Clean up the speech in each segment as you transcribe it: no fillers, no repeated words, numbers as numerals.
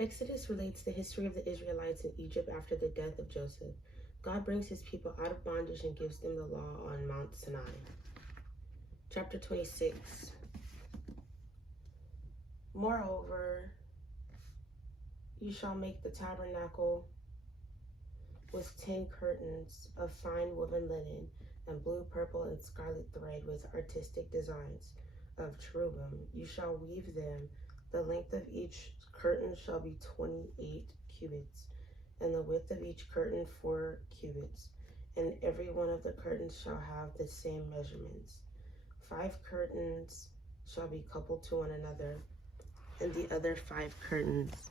Exodus relates the history of the Israelites in Egypt after the death of Joseph. God brings his people out of bondage and gives them the law on Mount Sinai. Chapter 26. Moreover, you shall make the tabernacle with 10 curtains of fine woven linen and blue, purple, and scarlet thread with artistic designs of cherubim. You shall weave them. The length of each curtain shall be 28 cubits, and the width of each curtain 4 cubits. And every one of the curtains shall have the same measurements. 5 curtains shall be coupled to one another, and the other 5 curtains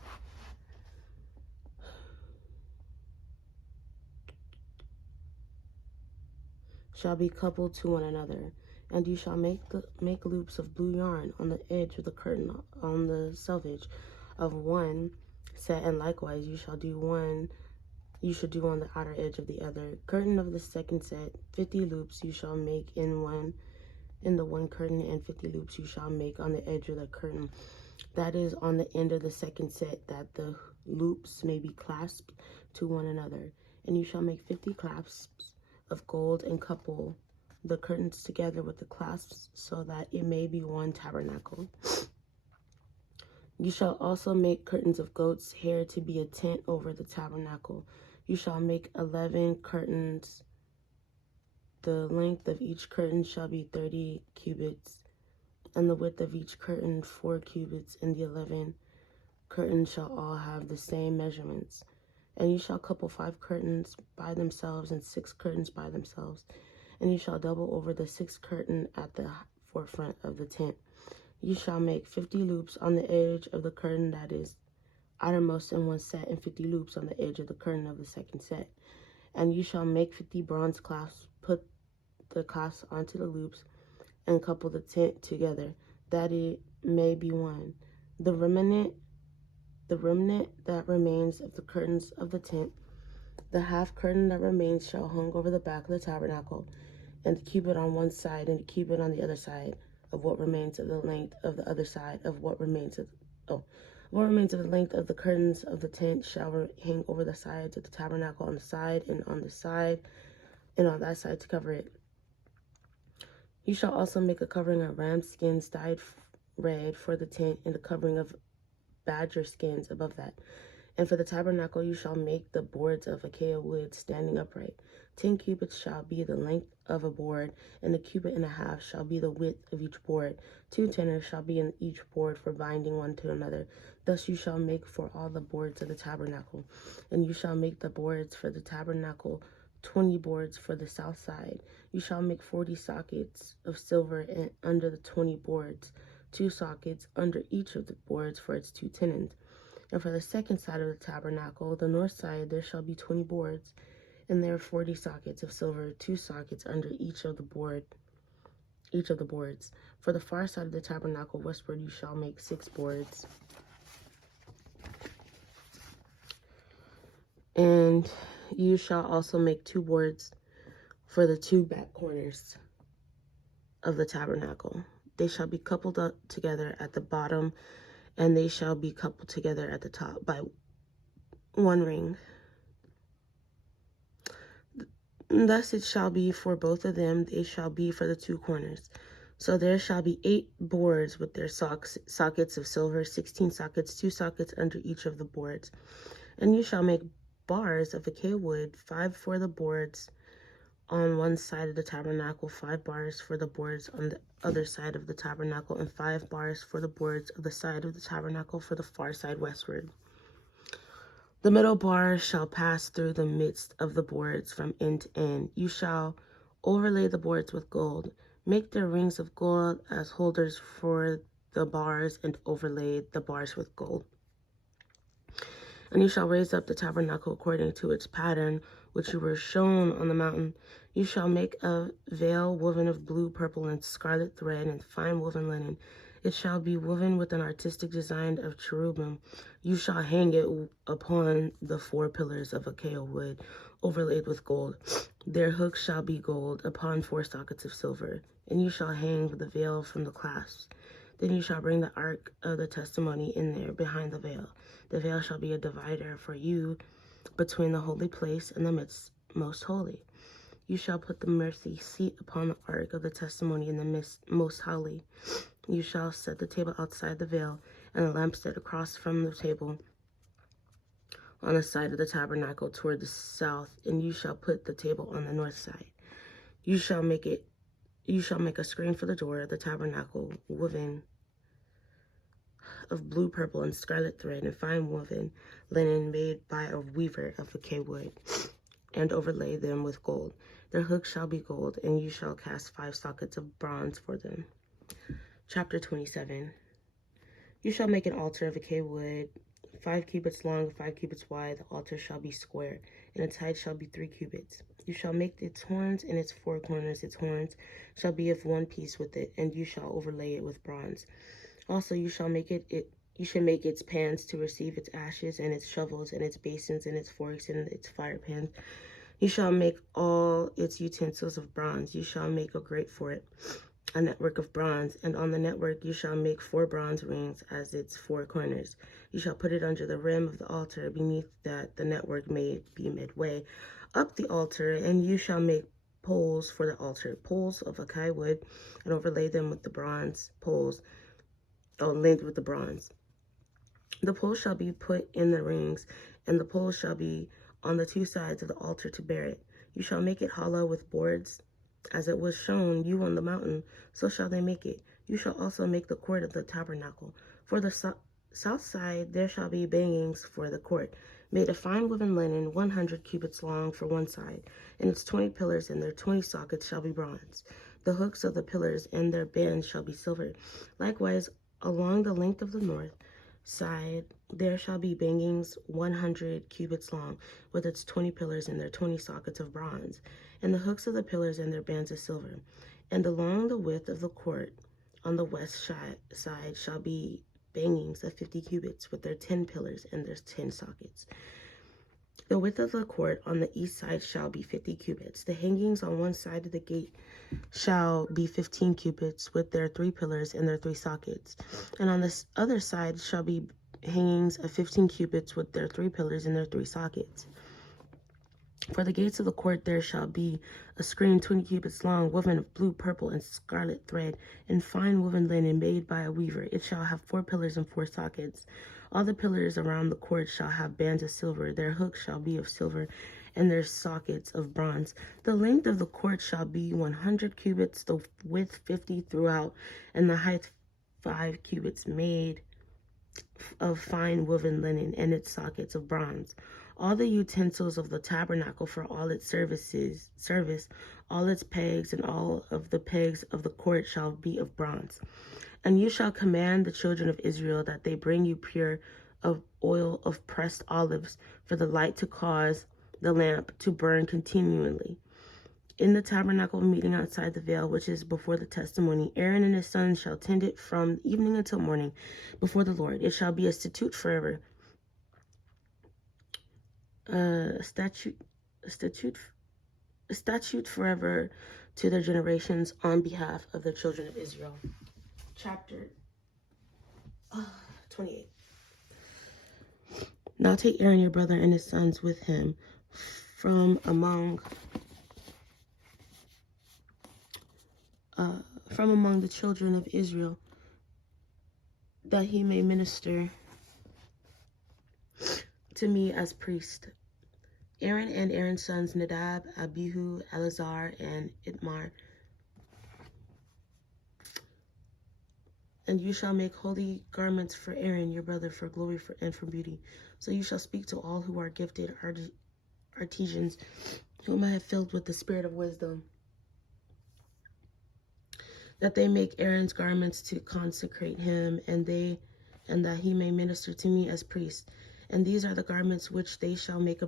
shall be coupled to one another. And you shall make loops of blue yarn on the edge of the curtain on the selvage of one set, and likewise you should do on the outer edge of the other curtain of the second set. 50 loops you shall make in the one curtain, and 50 loops you shall make on the edge of the curtain that is on the end of the second set, that the loops may be clasped to one another. And you shall make 50 clasps of gold and couple the curtains together with the clasps, so that it may be one tabernacle. You shall also make curtains of goat's hair to be a tent over the tabernacle. You shall make 11 curtains. The length of each curtain shall be 30 cubits, and the width of each curtain 4 cubits, and the 11 curtains shall all have the same measurements. And you shall couple 5 curtains by themselves and 6 curtains by themselves. And you shall double over the 6th curtain at the forefront of the tent. You shall make 50 loops on the edge of the curtain that is outermost in one set, and 50 loops on the edge of the curtain of the second set. And you shall make 50 bronze clasps, put the clasps onto the loops, and couple the tent together, that it may be one. The remnant that remains of the curtains of the tent, the half curtain that remains, shall hang over the back of the tabernacle, and the cubit on one side, and the cubit on the other side of what remains of the length of the other side of what remains of the length of the curtains of the tent shall hang over the sides of the tabernacle on the side and on the side and on that side to cover it. You shall also make a covering of ram skins dyed red for the tent, and a covering of badger skins above that. And for the tabernacle you shall make the boards of acacia wood standing upright. 10 cubits shall be the length of a board, and a cubit and a half shall be the width of each board. 2 tenors shall be in each board for binding one to another. Thus you shall make for all the boards of the tabernacle. And you shall make the boards for the tabernacle 20 boards for the south side. You shall make 40 sockets of silver and under the 20 boards, 2 sockets under each of the boards for its 2 tenons. And for the second side of the tabernacle, the north side, there shall be 20 boards, and there are 40 sockets of silver, 2 sockets under each of the boards. For the far side of the tabernacle westward, you shall make 6 boards. And you shall also make 2 boards for the 2 back corners of the tabernacle. They shall be coupled up together at the bottom, and they shall be coupled together at the top by 1 ring. Thus it shall be for both of them. They shall be for the 2 corners. So there shall be 8 boards with their sockets of silver, 16 sockets, 2 sockets under each of the boards. And you shall make bars of acacia wood, 5 for the boards on one side of the tabernacle, 5 bars for the boards on the other side of the tabernacle, and 5 bars for the boards of the side of the tabernacle for the far side westward. The middle bar shall pass through the midst of the boards from end to end. You shall overlay the boards with gold. Make their rings of gold as holders for the bars, and overlay the bars with gold. And you shall raise up the tabernacle according to its pattern, which you were shown on the mountain. You shall make a veil woven of blue, purple, and scarlet thread, and fine woven linen. It shall be woven with an artistic design of cherubim. You shall hang it upon the 4 pillars of acacia wood, overlaid with gold. Their hooks shall be gold, upon 4 sockets of silver. And you shall hang the veil from the clasps. Then you shall bring the ark of the testimony in there behind the veil. The veil shall be a divider for you between the holy place and the most holy. You shall put the mercy seat upon the ark of the testimony in the most holy. You shall set the table outside the veil, and the lampstand across from the table on the side of the tabernacle toward the south, and you shall put the table on the north side. You shall make a screen for the door of the tabernacle, woven of blue, purple, and scarlet thread, and fine woven linen made by a weaver of acacia wood, and overlay them with gold. Their hooks shall be gold, and you shall cast 5 sockets of bronze for them. Chapter 27. You shall make an altar of acacia wood, 5 cubits long, 5 cubits wide. The altar shall be square, and its height shall be 3 cubits. You shall make its horns and its 4 corners. Its horns shall be of one piece with it, and you shall overlay it with bronze. Also, you should make its pans to receive its ashes, and its shovels, and its basins, and its forks, and its fire pans. You shall make all its utensils of bronze. You shall make a grate for it, a network of bronze, and on the network you shall make 4 bronze rings as its 4 corners. You shall put it under the rim of the altar. Beneath that the network may be midway up the altar, and you shall make poles for the altar, poles of acacia wood, and overlay them with the bronze poles, linked with the bronze. The poles shall be put in the rings, and the poles shall be on the 2 sides of the altar to bear it. You shall make it hollow with boards, as it was shown you on the mountain, so shall they make it. You shall also make the court of the tabernacle. For the south side there shall be bangings for the court, made of fine woven linen, 100 cubits long for one side, and its 20 pillars and their 20 sockets shall be bronze. The hooks of the pillars and their bands shall be silver. Likewise, along the length of the north side there shall be bangings 100 cubits long, with its 20 pillars and their 20 sockets of bronze, and the hooks of the pillars and their bands of silver. And along the width of the court on the west side shall be bangings of 50 cubits, with their 10 pillars and their 10 sockets. The width of the court on the east side shall be 50 cubits. The hangings on one side of the gate shall be 15 cubits, with their 3 pillars and their 3 sockets. And on this other side shall be hangings of 15 cubits, with their 3 pillars and their 3 sockets. For the gates of the court there shall be a screen 20 cubits long, woven of blue, purple, and scarlet thread, and fine woven linen made by a weaver. It shall have 4 pillars and 4 sockets. All the pillars around the court shall have bands of silver. Their hooks shall be of silver, and their sockets of bronze. The length of the court shall be 100 cubits, the width 50 throughout, and the height 5 cubits, made of fine woven linen, and its sockets of bronze. All the utensils of the tabernacle for all its service, all its pegs, and all of the pegs of the court shall be of bronze. And you shall command the children of Israel that they bring you pure of oil of pressed olives for the light, to cause the lamp to burn continually. In the tabernacle meeting outside the veil, which is before the testimony, Aaron and his sons shall tend it from evening until morning before the Lord. It shall be a statute forever. A statute forever to their generations on behalf of the children of Israel. Chapter 28. Now take Aaron your brother and his sons with him from among the children of Israel, that he may minister to me as priest. Aaron and Aaron's sons Nadab, Abihu, Eleazar, and Itmar. And you shall make holy garments for Aaron your brother, for glory and for beauty. So you shall speak to all who are gifted artisans, whom I have filled with the spirit of wisdom, that they make Aaron's garments to consecrate him, and that he may minister to me as priest. And these are the garments which they shall make: a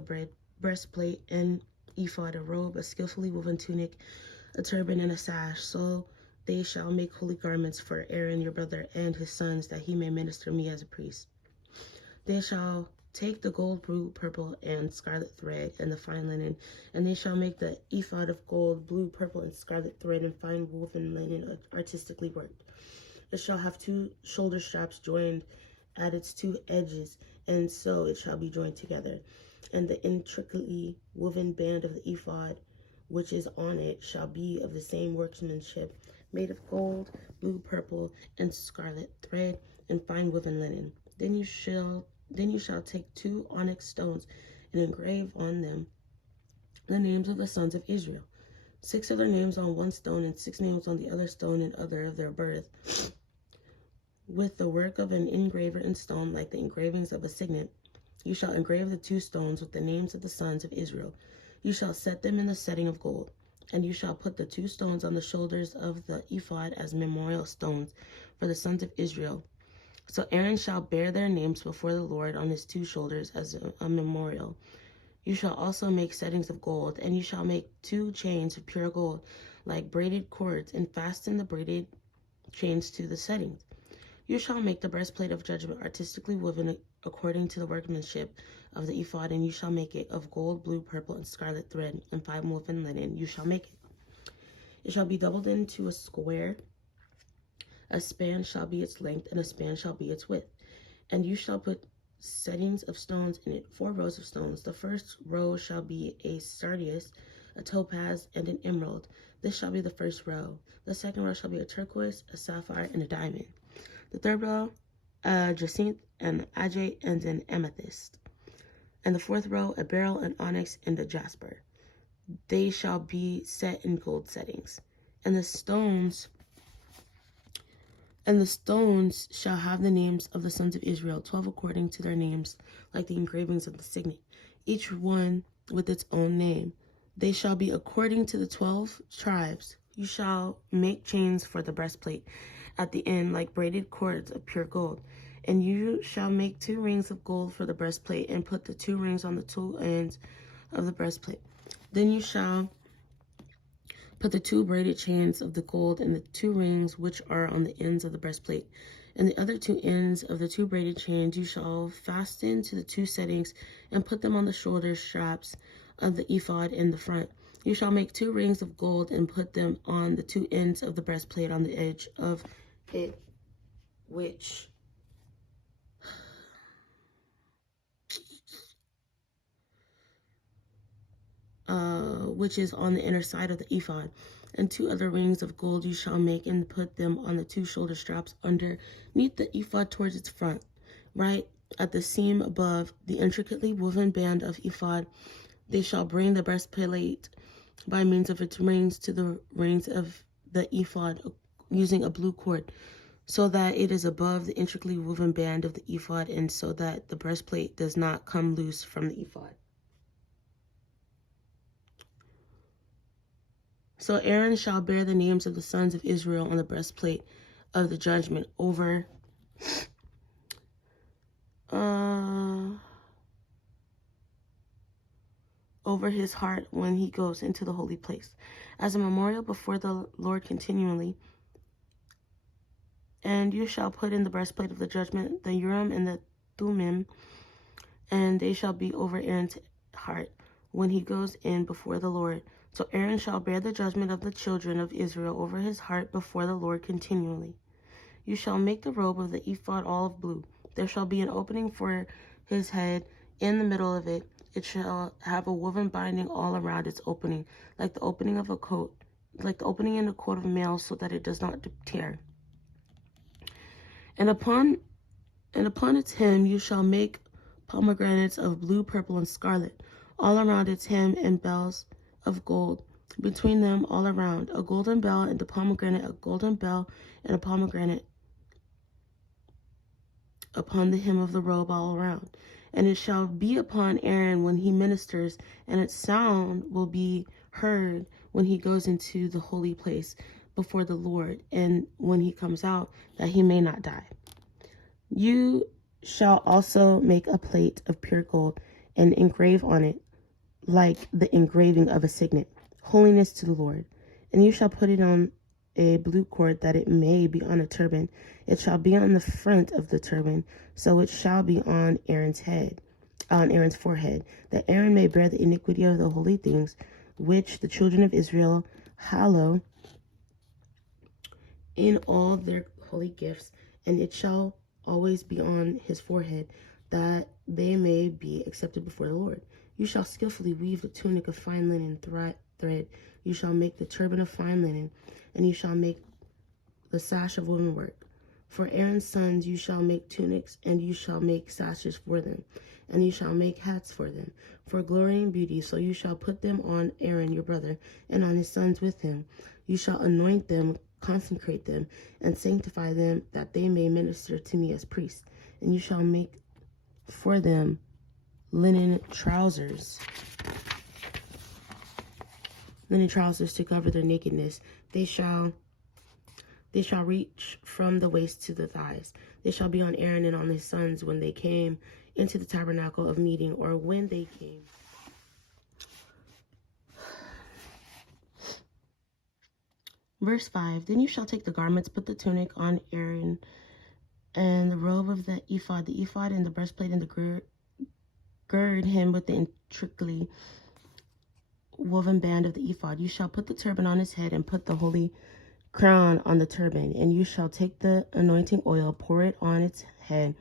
breastplate, an ephod, a robe, a skillfully woven tunic, a turban, and a sash. So they shall make holy garments for Aaron your brother and his sons, that he may minister me as a priest. They shall take the gold, blue, purple, and scarlet thread, and the fine linen, and they shall make the ephod of gold, blue, purple, and scarlet thread, and fine woven linen artistically worked. It shall have 2 shoulder straps joined at its 2 edges, and so it shall be joined together. And the intricately woven band of the ephod, which is on it, shall be of the same workmanship, made of gold, blue, purple, and scarlet thread, and fine woven linen. Then you shall take 2 onyx stones and engrave on them the names of the sons of Israel, 6 of their names on one stone, and 6 names on the other stone in order of their birth, with the work of an engraver in stone, like the engravings of a signet. You shall engrave the 2 stones with the names of the sons of Israel. You shall set them in the setting of gold. And you shall put the 2 stones on the shoulders of the ephod as memorial stones for the sons of Israel. So Aaron shall bear their names before the Lord on his 2 shoulders as a memorial. You shall also make settings of gold, and you shall make 2 chains of pure gold, like braided cords, and fasten the braided chains to the settings. You shall make the breastplate of judgment artistically woven according to the workmanship of the ephod, and you shall make it of gold, blue, purple, and scarlet thread, and fine woven linen. You shall make it. It shall be doubled into a square. A span shall be its length, and a span shall be its width. And you shall put settings of stones in it, 4 rows of stones. The first row shall be a sardius, a topaz, and an emerald. This shall be the first row. The second row shall be a turquoise, a sapphire, and a diamond. The third row, a jacinth, an agate, and an amethyst. And the fourth row, a beryl, an onyx, and a jasper. They shall be set in gold settings. And the stones shall have the names of the sons of Israel, 12 according to their names, like the engravings of the signet, each one with its own name. They shall be according to the 12 tribes. You shall make chains for the breastplate at the end, like braided cords of pure gold. And you shall make 2 rings of gold for the breastplate, and put the 2 rings on the 2 ends of the breastplate. Then you shall put the 2 braided chains of the gold in the 2 rings which are on the ends of the breastplate. And the other 2 ends of the 2 braided chains you shall fasten to the 2 settings, and put them on the shoulder straps of the ephod in the front. You shall make 2 rings of gold, and put them on the 2 ends of the breastplate on the edge of it, which is on the inner side of the ephod. And 2 other rings of gold you shall make, and put them on the 2 shoulder straps underneath the ephod towards its front, right at the seam above the intricately woven band of ephod. They shall bring the breastplate by means of its rings to the rings of the ephod using a blue cord, so that it is above the intricately woven band of the ephod, and so that the breastplate does not come loose from the ephod. So Aaron shall bear the names of the sons of Israel on the breastplate of the judgment over his heart when he goes into the holy place, as a memorial before the Lord continually. And you shall put in the breastplate of the judgment the Urim and the Thummim, and they shall be over Aaron's heart when he goes in before the Lord. So Aaron shall bear the judgment of the children of Israel over his heart before the Lord continually. You shall make the robe of the ephod olive blue. There shall be an opening for his head in the middle of it. It shall have a woven binding all around its opening, like the opening of a coat, like the opening in a coat of mail, so that it does not tear. And upon its hem you shall make pomegranates of blue, purple, and scarlet, all around its hem, and bells of gold between them all around, a golden bell and a pomegranate, a golden bell and a pomegranate upon the hem of the robe all around. And it shall be upon Aaron when he ministers, and its sound will be heard when he goes into the holy place before the Lord, and when he comes out, that he may not die. You shall also make a plate of pure gold, and engrave on it, like the engraving of a signet, holiness to the Lord. And you shall put it on a blue cord, that it may be on a turban. It shall be on the front of the turban, so it shall be on Aaron's forehead, that Aaron may bear the iniquity of the holy things, which the children of Israel hallow in all their holy gifts, and it shall always be on his forehead, that they may be accepted before the Lord. You shall skillfully weave the tunic of fine linen thread. You shall make the turban of fine linen, and you shall make the sash of woven work. For Aaron's sons you shall make tunics, and you shall make sashes for them, and you shall make hats for them, for glory and beauty. So you shall put them on Aaron your brother, and on his sons with him. You shall anoint them, consecrate them, and sanctify them, that they may minister to me as priests. And you shall make for them linen trousers to cover their nakedness. They shall reach from the waist to the thighs. They shall be on Aaron and on his sons when they came into the tabernacle of meeting, or when they came. Verse 5, then you shall take the garments, put the tunic on Aaron, and the robe of the ephod and the breastplate, and the gird him with the intricately woven band of the ephod. You shall put the turban on his head, and put the holy crown on the turban, and you shall take the anointing oil, pour it on his head,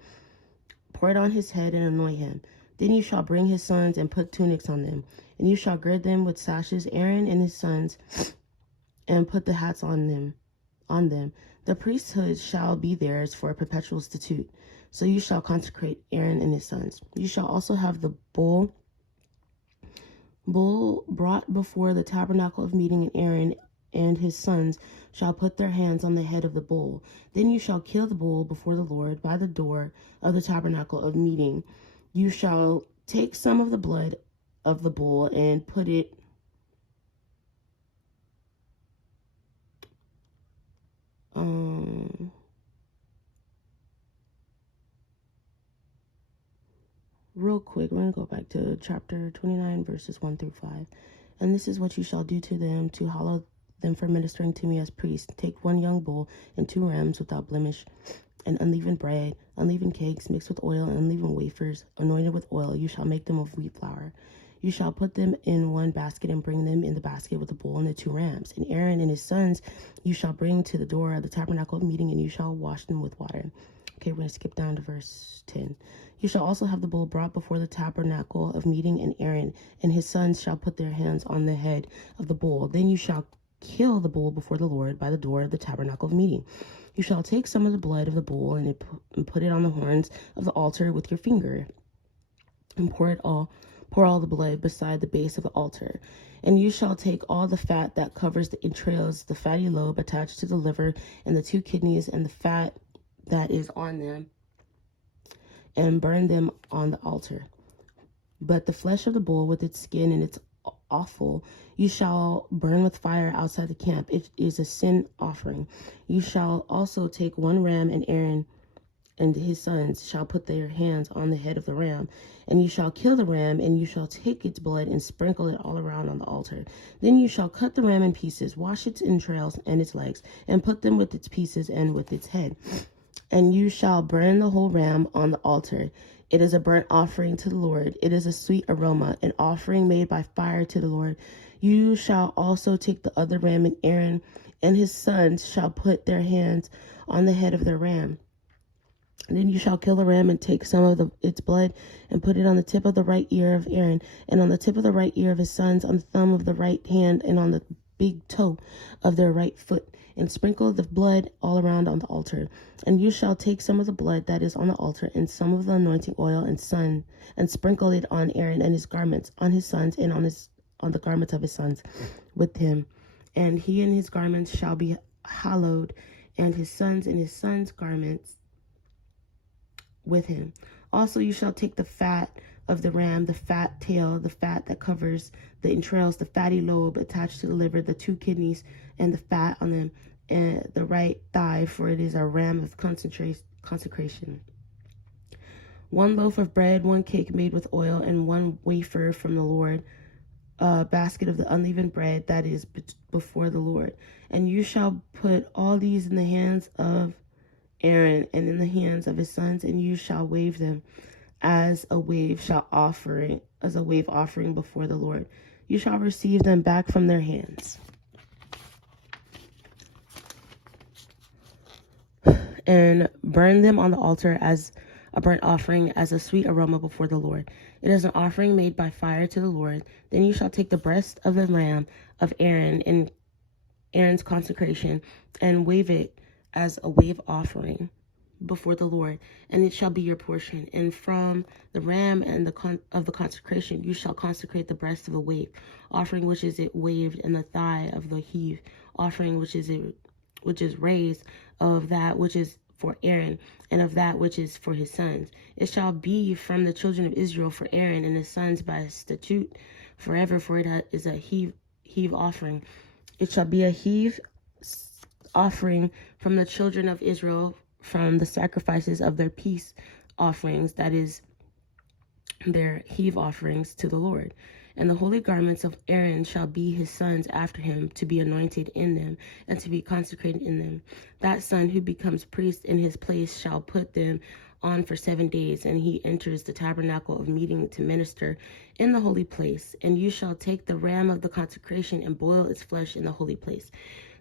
and anoint him. Then you shall bring his sons and put tunics on them, and you shall gird them with sashes, Aaron and his sons, and put the hats on them. The priesthood shall be theirs for a perpetual statute. So you shall consecrate Aaron and his sons. You shall also have the bull brought before the tabernacle of meeting, and Aaron and his sons shall put their hands on the head of the bull. Then you shall kill the bull before the Lord by the door of the tabernacle of meeting. You shall take some of the blood of the bull and put it real quick, we're going to go back to chapter 29, verses 1 through 5. And this is what you shall do to them to hallow them for ministering to me as priests. Take 1 young bull and 2 rams without blemish, and unleavened bread, unleavened cakes mixed with oil, and unleavened wafers anointed with oil. You shall make them of wheat flour. You shall put them in 1 basket, and bring them in the basket with the bull and the 2 rams. And Aaron and his sons you shall bring to the door of the tabernacle of meeting, and you shall wash them with water. Okay, we're going to skip down to verse 10. You shall also have the bull brought before the tabernacle of meeting, and Aaron and his sons shall put their hands on the head of the bull. Then you shall kill the bull before the Lord by the door of the tabernacle of meeting. You shall take some of the blood of the bull and put it on the horns of the altar with your finger, and pour all the blood beside the base of the altar. And you shall take all the fat that covers the entrails, the fatty lobe attached to the liver, and the 2 kidneys, and the fat that is on them, and burn them on the altar. But the flesh of the bull with its skin and its offal you shall burn with fire outside the camp. It is a sin offering. You shall also take 1 ram, and Aaron and his sons shall put their hands on the head of the ram. And you shall kill the ram, and you shall take its blood and sprinkle it all around on the altar. Then you shall cut the ram in pieces, wash its entrails and its legs, and put them with its pieces and with its head. And you shall burn the whole ram on the altar. It is a burnt offering to the Lord. It is a sweet aroma, an offering made by fire to the Lord. You shall also take the other ram, and Aaron and his sons shall put their hands on the head of the ram. And then you shall kill the ram, and take some of its blood, and put it on the tip of the right ear of Aaron, and on the tip of the right ear of his sons, on the thumb of the right hand, and on the big toe of their right foot, and sprinkle the blood all around on the altar. And you shall take some of the blood that is on the altar, and some of the anointing oil, and sprinkle it on Aaron and his garments, on his sons, and on the garments of his sons with him. And he and his garments shall be hallowed, and his sons' garments with him. Also you shall take the fat of the ram, the fat tail, the fat that covers the entrails, the fatty lobe attached to the liver, the 2 kidneys, and the fat on them, and the right thigh, for it is a ram of consecration. 1 loaf of bread, 1 cake made with oil, and 1 wafer from the Lord, a basket of the unleavened bread that is before the Lord. And you shall put all these in the hands of Aaron and in the hands of his sons, and you shall wave them as a wave offering before the Lord. You shall receive them back from their hands. and burn them on the altar as a burnt offering, as a sweet aroma before the Lord. It is an offering made by fire to the Lord. Then you shall take the breast of the lamb of Aaron in Aaron's consecration and wave it as a wave offering before the Lord, and it shall be your portion. And from the ram and of the consecration you shall consecrate the breast of the wave offering, which is it waved, and the thigh of the heave offering, which is raised, of that which is for Aaron, and of that which is for his sons. It shall be from the children of Israel for Aaron and his sons by statute forever, for it is a heave offering. It shall be a heave offering from the children of Israel from the sacrifices of their peace offerings, that is, their heave offerings to the Lord. And the holy garments of Aaron shall be his sons after him, to be anointed in them and to be consecrated in them. That son who becomes priest in his place shall put them on for 7 days, and he enters the tabernacle of meeting to minister in the holy place. And you shall take the ram of the consecration and boil its flesh in the holy place.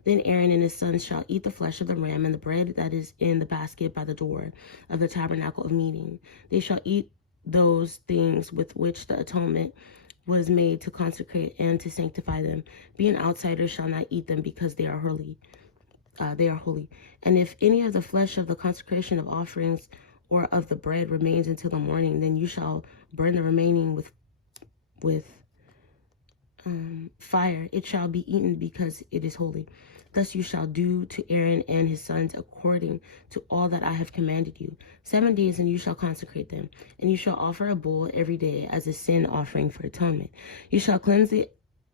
Then Aaron and his sons shall eat the flesh of the ram and the bread that is in the basket by the door of the tabernacle of meeting. They shall eat those things with which the atonement was made to consecrate and to sanctify them. Being outsiders shall not eat them, because they are holy. And if any of the flesh of the consecration of offerings or of the bread remains until the morning, then you shall burn the remaining with fire. It shall be eaten, because it is holy. Thus you shall do to Aaron and his sons according to all that I have commanded you. 7 days, and you shall consecrate them. And you shall offer a bull every day as a sin offering for atonement. You shall cleanse the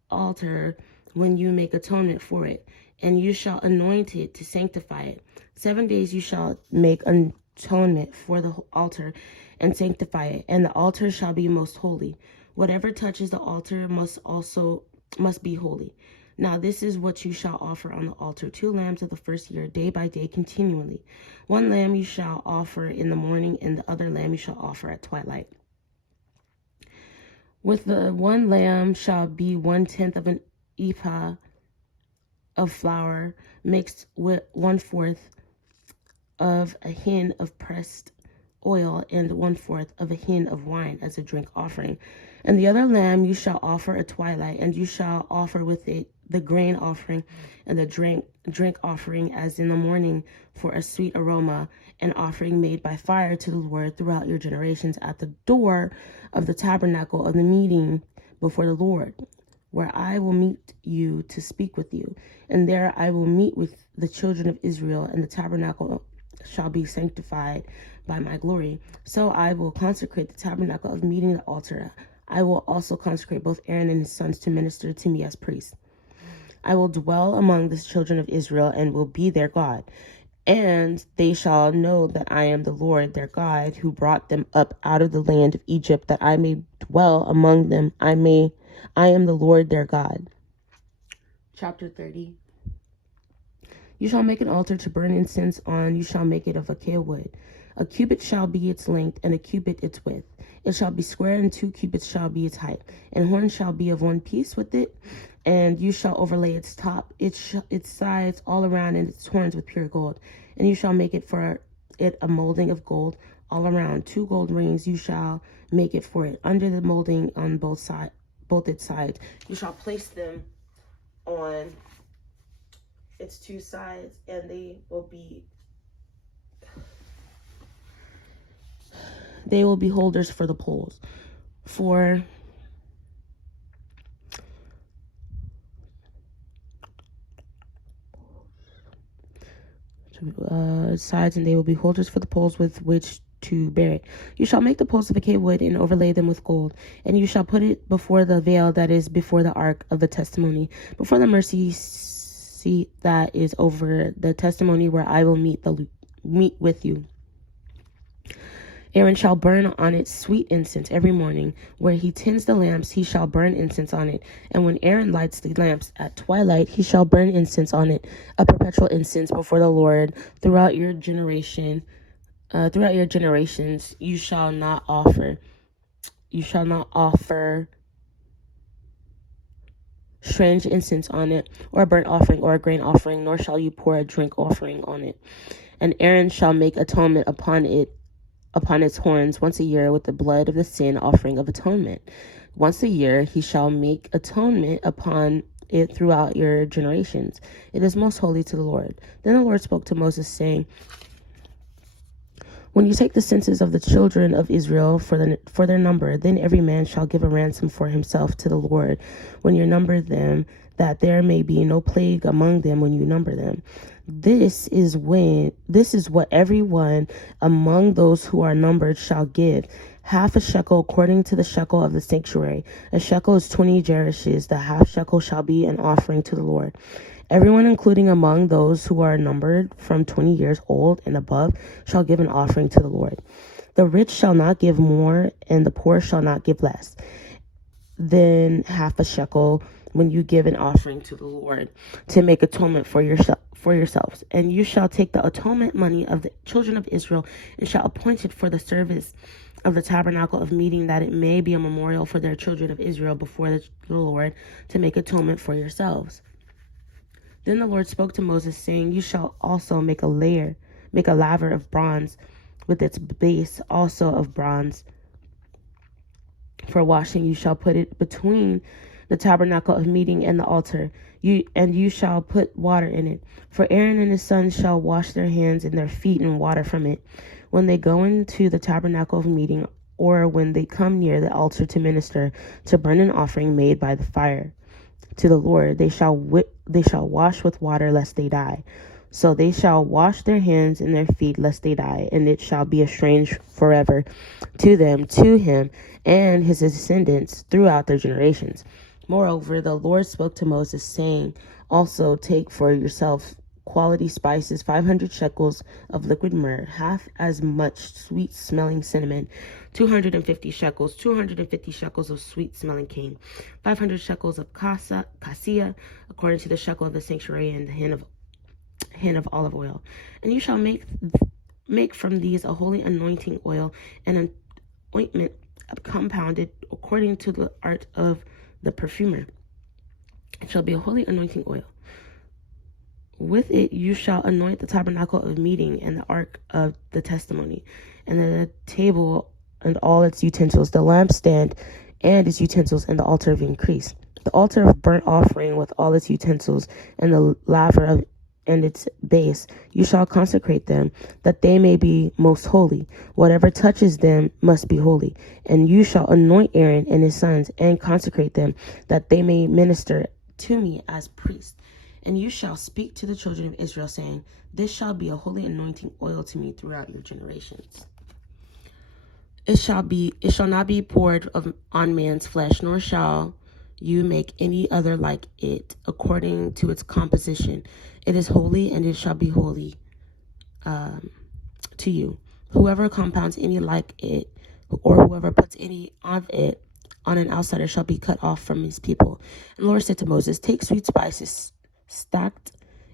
altar when you make atonement for it, and you shall anoint it to sanctify it. 7 days you shall make atonement for the altar and sanctify it, and the altar shall be most holy. Whatever touches the altar must be holy. Now this is what you shall offer on the altar: 2 lambs of the first year, day by day, continually. 1 lamb you shall offer in the morning, and the other lamb you shall offer at twilight. With the 1 lamb shall be 1/10 of an ephah of flour, mixed with 1/4 of a hin of pressed oil, and 1/4 of a hin of wine as a drink offering. And the other lamb you shall offer at twilight, and you shall offer with it the grain offering and the drink offering as in the morning, for a sweet aroma, an offering made by fire to the Lord throughout your generations, at the door of the tabernacle of the meeting before the Lord, where I will meet you to speak with you. And there I will meet with the children of Israel, and the tabernacle shall be sanctified by my glory. So I will consecrate the tabernacle of meeting, the altar. I will also consecrate both Aaron and his sons to minister to me as priests. I will dwell among the children of Israel and will be their God. And they shall know that I am the Lord their God, who brought them up out of the land of Egypt, that I may dwell among them. I am the Lord their God. Chapter 30. You shall make an altar to burn incense on. You shall make it of acacia wood. A cubit shall be its length, and a cubit its width. It shall be square, and 2 cubits shall be its height. And horn shall be of one piece with it, and you shall overlay its top, its sides all around, and its horns with pure gold. And you shall make it for it a molding of gold all around. 2 gold rings you shall make it for it under the molding on both its sides. You shall place them on its 2 sides, and they will be holders for the poles. For sides, and they will be holders for the poles with which to bear it. You shall make the poles of acacia wood and overlay them with gold, and you shall put it before the veil that is before the ark of the testimony, before the mercy seat that is over the testimony, where I will meet with you. Aaron shall burn on it sweet incense every morning. Where he tends the lamps, he shall burn incense on it. And when Aaron lights the lamps at twilight, he shall burn incense on it, a perpetual incense before the Lord throughout your generations. You shall not offer strange incense on it, or a burnt offering, or a grain offering, nor shall you pour a drink offering on it. And Aaron shall make atonement upon its horns once a year with the blood of the sin offering of atonement. Once a year he shall make atonement upon it throughout your generations. It is most holy to the Lord. Then the Lord spoke to Moses, saying, when you take the census of the children of Israel for their number, then every man shall give a ransom for himself to the Lord when you number them, that there may be no plague among them when you number them. This is what everyone among those who are numbered shall give: half a shekel according to the shekel of the sanctuary. A shekel is 20 jerishes. The half shekel shall be an offering to the Lord. Everyone, including among those who are numbered from 20 years old and above, shall give an offering to the Lord. The rich shall not give more, and the poor shall not give less than half a shekel when you give an offering to the Lord to make atonement for yourselves. And you shall take the atonement money of the children of Israel and shall appoint it for the service of the tabernacle of meeting, that it may be a memorial for their children of Israel before the Lord, to make atonement for yourselves. Then the Lord spoke to Moses, saying, you shall also make a laver of bronze, with its base also of bronze. For washing you shall put it between the tabernacle of meeting and the altar. You shall put water in it. For Aaron and his sons shall wash their hands and their feet in water from it, when they go into the tabernacle of meeting, or when they come near the altar to minister, to burn an offering made by the fire to the Lord. They shall wash with water, lest they die. So they shall wash their hands and their feet, lest they die, and it shall be a strange forever to them, to him and his descendants throughout their generations. Moreover, the Lord spoke to Moses, saying, also take for yourself quality spices, 500 shekels of liquid myrrh, half as much sweet smelling cinnamon, 250 shekels of sweet smelling cane, 500 shekels of cassia, according to the shekel of the sanctuary, and the hin of olive oil. And you shall make from these a holy anointing oil, and an ointment compounded according to the art of the perfumer. It shall be a holy anointing oil. With it you shall anoint the tabernacle of meeting and the ark of the testimony, and the table and all its utensils, the lampstand and its utensils, and the altar of increase, the altar of burnt offering with all its utensils, and the laver and its base. You shall consecrate them, that they may be most holy. Whatever touches them must be holy. And you shall anoint Aaron and his sons, and consecrate them, that they may minister to me as priests. And you shall speak to the children of Israel, saying, this shall be a holy anointing oil to me throughout your generations. It shall not be poured on man's flesh, nor shall you make any other like it, according to its composition. It is holy, and it shall be holy to you. Whoever compounds any like it, or whoever puts any of it on an outsider, shall be cut off from his people. And the Lord said to Moses, take sweet spices, stacked,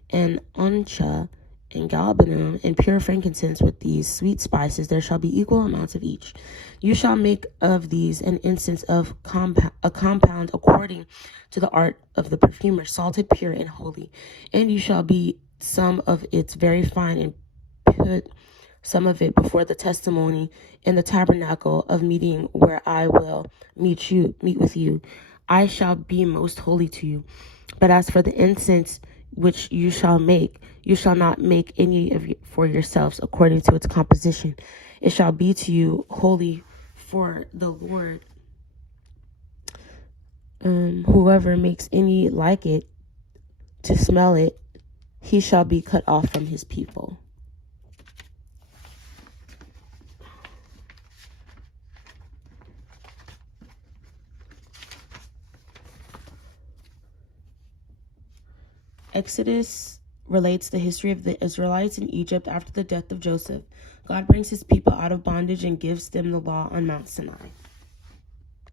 and oncha, and galbanum, and pure frankincense. With these sweet spices there shall be equal amounts of each. You shall make of these an incense of a compound according to the art of the perfumer, salted, pure, and holy. And you shall be some of it very fine, and put some of it before the testimony in the tabernacle of meeting, where I will meet with you. I shall be most holy to you. But as for the incense which you shall make, you shall not make any of for yourselves according to its composition. It shall be to you holy for the Lord. Whoever makes any like it to smell it, he shall be cut off from his people. Exodus relates the history of the Israelites in Egypt after the death of Joseph. God brings his people out of bondage and gives them the law on Mount Sinai.